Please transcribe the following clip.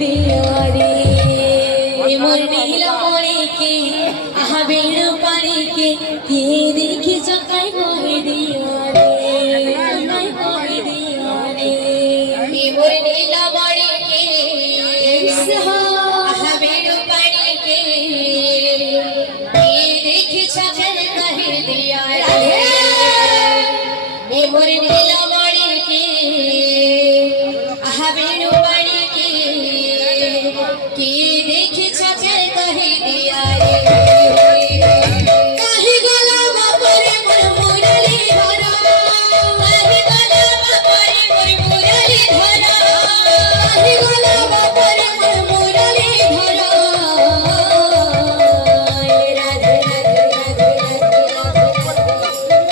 दिया रे मोर नीला मोरे के आहा बेड़ पानी के देखी चकाई कह दिया रे चकाई कह दिया रे मोर नीला मोरे के आहा बेड़ पानी के देखी चकाई कह दिया रे मोर नीला मोरे के आहा बेड़ पानी के देखी चके कही दिया रे कही गला बापरे मोर मुरली धरा कही गला बापरे मोर मुरली धरा कही गला बापरे मोर मुरली धरा राधे राधे राधे राधे राधे